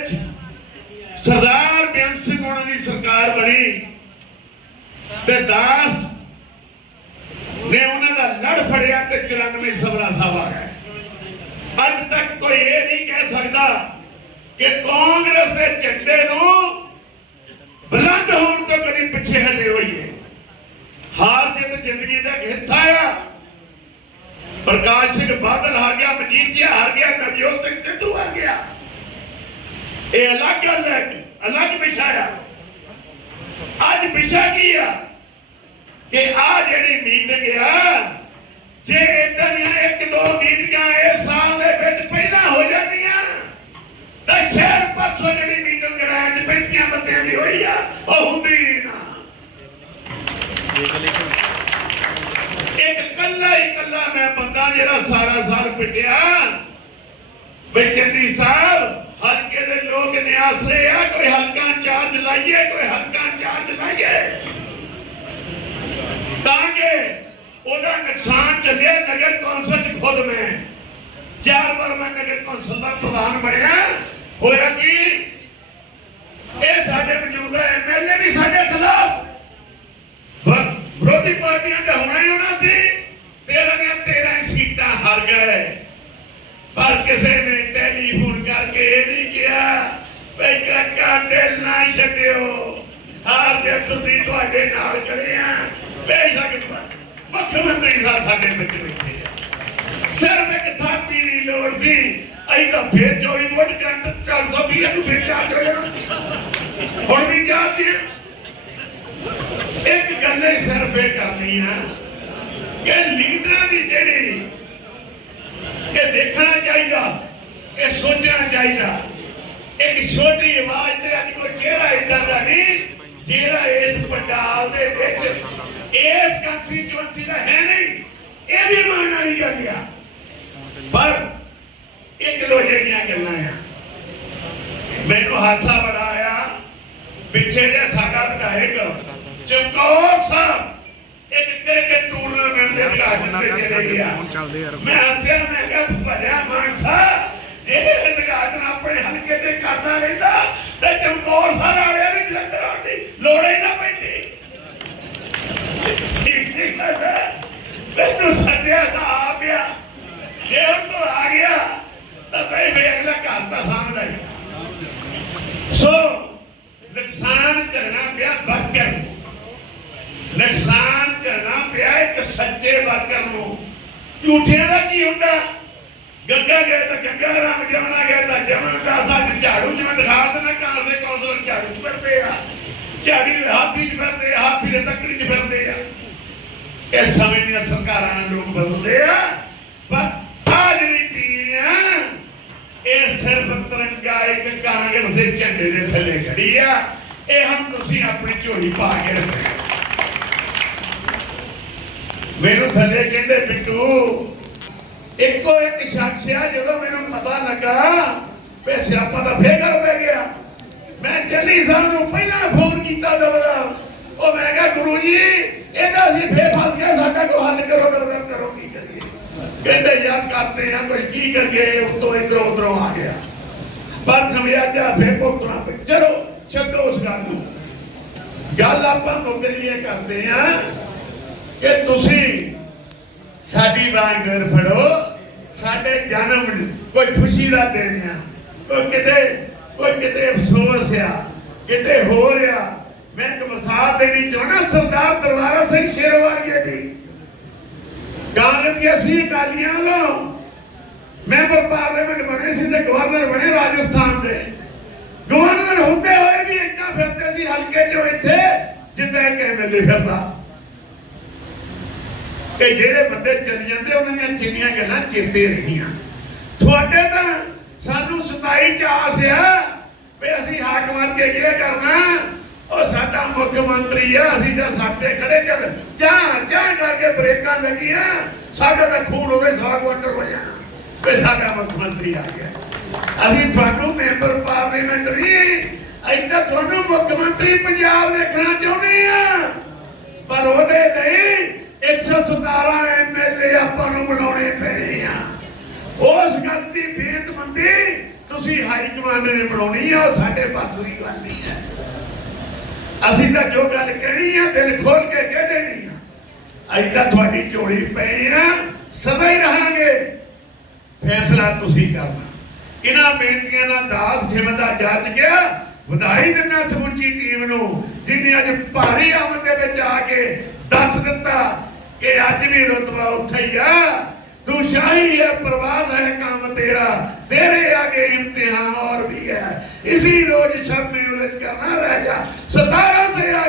ਵਿੱਚ ਸਰਦਾਰ ਬੇਅੰਤ ਸਿੰਘ ਉਹਨਾਂ ਦੀ ਸਰਕਾਰ ਬਣੀ ਤੇ ਦਾਸ ਨੇ ਉਹਨਾਂ ਦਾ ਲੜ ਫੜਿਆ ਤੇ 94 ਸਭਰਾ ਸਾਹਿਬ ਆ ਗਏ। ਅੱਜ ਤੱਕ ਕੋਈ ਇਹ ਨਹੀਂ ਕਹਿ ਸਕਦਾ ਕਿ ਕਾਂਗਰਸ ਦੇ ਝੰਡੇ ਨੂੰ ਬੁਲੰਦ ਹੋਣ ਤੋਂ ਕਦੀ ਪਿੱਛੇ ਹਟੇ ਹੋਈਏ ਹਾਰ ਜਿੱਤ ਜ਼ਿੰਦਗੀ ਦਾ ਹਿੱਸਾ ਆ। ਪ੍ਰਕਾਸ਼ ਸਿੰਘ ਬਾਦਲ ਹਾਰ ਗਿਆ, ਮਜੀਠੀਆ ਹਾਰ ਗਿਆ, ਨਵਜੋਤ ਸਿੰਘ ਸਿੱਧੂ ਹਾਰ ਗਿਆ। ਇਹ ਅਲੱਗ ਗੱਲ ਹੈ ਅਲੱਗ ਵਿਸ਼ਾ ਆ। ਅੱਜ ਵਿਸ਼ਾ ਕੀ ਆ? ਕਿ ਆ ਜਿਹੜੀ ਮੀਟਿੰਗ ਆ, ਜੇ ਇਦਾਂ ਦੀਆਂ ਇੱਕ ਦੋ ਮੀਟਿੰਗਾਂ ਇਸ ਸਾਲ ਦੇ ਵਿੱਚ ਪਹਿਲਾਂ ਹੋ ਜਾਂਦੀਆਂ। ਤਾਂ ਸ਼ਹਿਰ ਪਰਸੋਂ ਜਿਹੜੀ ਮੀਟਿੰਗ ਕਰਾਇਆ ਚ 35 ਬੰਦਿਆਂ ਦੀ ਹੋਈ ਆ, ਉਹ ਹੁੰਦੀ ਨਾ। ਇੱਕ ਕੱਲਾ ਹੀ ਕੱਲਾ ਮੈਂ ਬੰਦਾ ਜਿਹੜਾ ਸਾਰਾ ਸਾਲ ਪਿੱਟਿਆ ਵਿਚੰਦੀ ਸਾਹਿਬ ਹਲਕੇ ਦੇ ਲੋਕ ਨਿਆਸਰੇ ਆ, ਕੋਈ ਹਲਕਾ ਚਾਰਜ ਲਾਈਏ, ਕੋਈ ਹਲਕਾ ਚਾਰਜ ਲਾਈਏ। ਤਾਂ ਕਿ ਉਹਦਾ ਨੁਕਸਾਨ ਚੱਲਿਆ ਨਗਰ ਕੌਂਸਲ ਚ ਖੁਦ ਮੈਂ। ਚਾਰ ਵਾਰ ਮੈਂ ਨਗਰ ਕੌਂਸਲ ਦਾ ਪ੍ਰਧਾਨ ਬਣਿਆ। ਹੋਇਆ ਕਿ? ਇਹ ਸਾਡੇ ਮੌਜੂਦਾ ਐਮਐਲਏ ਵੀ ਸਾਡੇ ਖਿਲਾਫ ਵਿਰੋਧੀ ਪਾਰਟੀਆਂ ਦਾ ਹੋਣਾ ਹੀ ਹੋਣਾ ਸੀ। ਤੇਰਾਂ ਦੀਆਂ 13 ਸੀਟਾਂ ਹਾਰ ਗਏ। ਪਰ ਕਿਸੇ ਨੇ ਟੈਲੀਫੋਨ ਕਰਕੇ ਇਹ ਨਹੀਂ ਕਿਹਾ ਵੀ ਕਾਕਾ ਦਿਲ ਨਾ ਛੱਡਿਓ। ਹਾਰ ਜੇ ਤੁਸੀਂ ਤੁਹਾਡੇ ਨਾਲ ਖੜੇ ਆ। ਬੇਸ਼ੱਕ ਮੁੱਖ ਮੰਤਰੀ ਸਾਹਿਬ ਸਾਡੇ ਵਿੱਚ ਬੈਠੇ ਆ। ਸਿਰਫ ਇੱਕ ਥਾਪੀ ਦੀ ਲੋੜ ਸੀ। ਅਸੀਂ ਤਾਂ ਫੇਰ ਚੋਰੀ ਵੋਟ ਕੰਟ 420 ਨੂੰ ਫੇਰ ਚਾਰ ਕਰ ਲੈਣਾ ਸੀ। ਹੁਣ ਵੀ ਚਾਰ ਇੱਕ ਗੱਲ ਹੀ ਸਿਰਫ ਇਹ ਕਰਨੀ ਆ ਕਿ ਲੀਡਰਾਂ ਦੀ ਜਿਹੜੀ ਇਹ ਦੇਖਣਾ ਚਾਹੀਦਾ ਇਹ ਸੋਚਣਾ ਚਾਹੀਦਾ। ਇੱਕ ਛੋਟੀ ਆਵਾਜ਼ ਤੇ ਅੱਜ ਕੋਈ ਚਿਹਰਾ ਇਦਾਂ ਦਾ ਨਹੀਂ ਜਿਹੜਾ ਇਸ ਪੰਡਾਲ ਦੇ ਵਿੱਚ ਇਸ ਕੰਸਟੀਚੁਐਂਸੀ ਦਾ ਹੈ ਨਹੀਂ। ਇਹ ਵੀ ਮੰਨਣ ਵਾਲੀ ਗੱਲ ਆ। ਪਰ ਇੱਕ ਦੋ ਜਿਹੜੀਆਂ ਗੱਲਾਂ ਆ। ਮੈਨੂੰ ਹਾਸਾ ਬੜਾ ਆਇਆ ਪਿੱਛੇ ਜੇ ਸਾਡਾ ਵਿਧਾਇਕ ਚਮਕੌਰ ਸਾਹਿਬ ਇੱਕ ਕ੍ਰਿਕਟ ਟੂਰਨਾਮੈਂਟ ਦੇ ਉਦਘਾਟਨ ਤੇ ਚਲੇ ਗਿਆ। ਮੈਂ ਹੱਸਿਆ ਮੈਂ ਕਿਹਾ ਭਜਿਆ ਮਾਨਸਾ। ਆਪਣੇ ਤੇ ਕਰਦਾ ਰਹਿੰਦਾ ਤੇ ਚਮਕੌਰ ਸਾਹਿਬ ਵਾਲਿਆਂ ਵੀ ਜਲੰਧਰ ਆਉਣ ਦੀ ਨਾ ਪੈਂਦੀ। ਠੀਕ ਠੀਕ ਹੈ ਮੈਨੂੰ ਸੱਦਿਆ ਤਾਂ ਆ। ਗਿਆ ਜੇ ਹੁਣ ਤੋਂ ਆ ਗਿਆ, ਤਾਂ ਬਈ ਵੀ ਅਗਲਾ ਘਰ ਦਾ ਸਾਹਮਣਾ। ਹੀ ਸੋ, ਨੁਕਸਾਨ ਝੱਲਣਾ ਪਿਆ ਵਰਕਰ ਨੂੰ। ਨੁਕਸਾਨ ਝੱਲਣਾ ਪਿਆ ਇੱਕ ਸੱਚੇ ਵਰਕਰ ਨੂੰ। ਝੂਠਿਆਂ ਦਾ ਕੀ ਹੁੰਦਾ? ਗੰਗਾ ਗਿਆ ਤਾਂ ਗੰਗਾ ਰਾਮ ਜਮਨਾ ਗਿਆ ਤਾਂ ਜਮਨ ਦਾ ਸੱਚ ਝਾੜੂ ਜਿਵੇਂ ਦਿਖਾ ਦੇਣਾ ਕਾਰ ਦੇ ਕੌਂਸਲਰ ਝਾੜੂ ਚ ਫਿਰਦੇ ਆ। ਝਾੜੀ ਹਾਥੀ ਚ ਫਿਰਦੇ ਆ, ਹਾਥੀ ਦੇ ਤੱਕੜੀ ਚ ਫਿਰਦੇ ਆ। ਇਹ ਸਮੇਂ ਦੀਆਂ ਸਰਕਾਰਾਂ ਨਾਲ ਲੋਕ ਬਦਲਦੇ ਆ। ਪਰ ਆ ਜਿਹੜੀ ਟੀਮ ਆ, ਇਹ ਸਿਰਫ ਤਿਰੰਗਾ ਇੱਕ ਕਾਂਗਰਸ ਦੇ ਝੰਡੇ ਦੇ ਥੱਲੇ ਖੜੀ ਆ। ਇਹ ਹੁਣ ਤੁਸੀਂ ਆਪਣੀ ਝੋਲੀ ਪਾ ਕੇ ਰੱਖੋ। ਮੈਨੂੰ ਥੱਲੇ ਕਹਿੰਦੇ, ਬਿੱਟੂ ਇੱਕੋ ਇੱਕ ਸ਼ਖਸ ਆ, ਜਦੋਂ ਮੈਨੂੰ ਪਤਾ ਲੱਗਾ ਵੀ ਸਿਆਪਾ ਤਾਂ ਫੇਰ ਗੱਲ ਪੈ ਗਿਆ। ਮੈਂ ਚੱਲੀ ਸਾਨੂੰ ਪਹਿਲਾਂ ਫੋਨ ਕੀਤਾ ਦਬਦਾ। ਉਹ ਮੈਂ ਕਿਹਾ, ਗੁਰੂ ਜੀ, ਇਹਦਾ ਅਸੀਂ ਫੇਰ ਫਸ ਗਏ, ਸਾਡਾ ਕੋਈ ਹੱਲ ਕਰੋ ਦਰਦਰ ਕਰੋ, ਕੀ ਕਰੀਏ? ਕਹਿੰਦੇ, ਯਾਰ, ਕਰਦੇ ਆ, ਕੋਈ ਕੀ ਕਰੀਏ? ਉਤੋਂ ਇਧਰੋਂ ਉਧਰੋਂ ਆ ਗਿਆ। ਪਰ ਖਮਿਆ ਜਾ ਫੇਰ ਭੁਗਤਣਾ ਪਏ ਚਲੋ, ਛੱਡੋ ਉਸ ਗੱਲ ਨੂੰ। ਗੱਲ ਆਪਾਂ ਨੌਕਰੀਆਂ ਕਰਦੇ ਆ ਕਿ ਤੁਸੀਂ ਸਾਡੀ ਬਾਤ ਦਰ ਫੜੋ। ਸਾਡੇ ਜਨਮ ਨੂੰ ਕੋਈ ਖੁਸ਼ੀ ਦਾ ਦਿਨ ਆ, ਕੋਈ ਕਿਤੇ ਕੋਈ ਕਿਤੇ ਅਫਸੋਸ ਆ, ਕਿਤੇ ਹੋ ਰਿਹਾ ਮੈਂ ਇੱਕ ਮਿਸਾਲ ਦੇਣੀ ਚਾਹਣਾ ਸਰਦਾਰ ਦਰਬਾਰਾ ਸਿੰਘ ਸ਼ੇਰਵਾਲੀਆ ਦੀ। ਕਾਂਗਰਸ ਦੇ ਅਸੀਂ ਅਕਾਲੀਆਂ ਵੱਲੋਂ। ਮੈਂਬਰ ਪਾਰਲੀਮੈਂਟ ਬਣੇ ਸੀ ਤੇ ਗਵਰਨਰ ਬਣੇ ਰਾਜਸਥਾਨ ਦੇ। ਗਵਰਨਰ ਹੁੰਦੇ ਹੋਏ ਵੀ ਇੱਦਾਂ ਫਿਰਦੇ ਸੀ, ਹਲਕੇ ਚੋਂ ਇੱਥੇ, ਜਿੱਦਾਂ ਇੱਕ ਐਮਐਲਏ ਫਿਰਦਾ। ਤੇ ਜਿਹੜੇ ਬੰਦੇ ਚੱਲ ਜਾਂਦੇ, ਉਹਨਾਂ ਦੀਆਂ ਚੰਗੀਆਂ ਗੱਲਾਂ ਚੇਤੇ ਰਹੀਆਂ। ਤੁਹਾਡੇ ਤਾਂ ਸਾਨੂੰ 27 ਚ ਆਸ ਆ ਵੀ ਅਸੀਂ ਹਾਕ ਮਾਰ ਕੇ ਕੀ ਕਰਨਾ? ਉਹ ਸਾਡਾ ਮੁੱਖ ਮੰਤਰੀ ਆ, ਅਸੀਂ ਜਾਂ ਸਾਡੇ ਖੜੇ ਜਦ ਚਾਹ ਚਾਹ ਕਰਕੇ ਬ੍ਰੇਕਾਂ ਲੱਗੀਆਂ, ਸਾਡਾ ਤਾਂ ਖੂਨ ਹੋਵੇ ਸਾਗ ਵੰਡਰ ਹੋ ਜਾਣਾ ਵੀ ਸਾਡਾ ਮੁੱਖ ਮੰਤਰੀ ਆ ਗਿਆ। ਅਸੀਂ ਤੁਹਾਨੂੰ ਮੈਂਬਰ ਪਾਰਲੀਮੈਂਟ ਵੀ ਇੱਥੇ ਤੁਹਾਨੂੰ ਮੁੱਖ ਮੰਤਰੀ ਪੰਜਾਬ ਦੇਖਣਾ ਚਾਹੁੰਦੇ ਆ। ਪਰ ਉਹਦੇ ਲਈ 117 ਐਮਐਲਏ ਆਪਾਂ ਨੂੰ ਬਣਾਉਣੇ ਪੈਣੇ ਆ। ਉਸ ਗੱਲ ਦੀ ਬੇਤਮੰਦੀ ਤੁਸੀਂ ਹਾਈ ਕਮਾਂਡ ਨੇ ਬਣਾਉਣੀ ਆ, ਸਾਡੇ ਪਾਸ ਦੀ ਗੱਲ ਨਹੀਂ ਹੈ। ਅਸੀਂ ਤਾਂ ਜੋ ਗੱਲ ਕਹਿਣੀ ਆ, ਦਿਲ ਖੋਲ ਕੇ ਕਹਿ ਦੇਣੀ ਆ। ਅਸੀਂ ਤਾਂ ਤੁਹਾਡੀ ਝੋਲੀ ਪਈ ਆ, ਸਦਾ ਹੀ ਰਹਾਂਗੇ। ਫੈਸਲਾ ਤੁਸੀਂ ਕਰਨਾ। ਇਹਨਾਂ ਬੇਨਤੀਆਂ ਨਾਲ ਦਾਸ ਖਿਮਦਾ ਜਾਚ ਗਿਆ। ਵਧਾਈ ਦਿੰਦਾ ਸਮੁੱਚੀ ਟੀਮ ਨੂੰ, ਜਿਹਨੇ ਅੱਜ ਭਾਰੀ ਆਮਦ ਦੇ ਵਿੱਚ ਆ ਕੇ ਦੱਸ ਦਿੱਤਾ। ਕਿ ਅੱਜ ਵੀ ਰਤਬਾ ਉੱਥੇ ਹੀ ਆ ਤੂੰ ਸ਼ਾਹੀ ਹੈ ਪ੍ਰਵਾਸ ਹੈ ਕੰਮ ਤੇਰਾ ਤੇਰੇ ਆਗੇ इम्तिहान और भी है इसी रोज शब में उलझ कर ना रह जा सतारा से आगे जा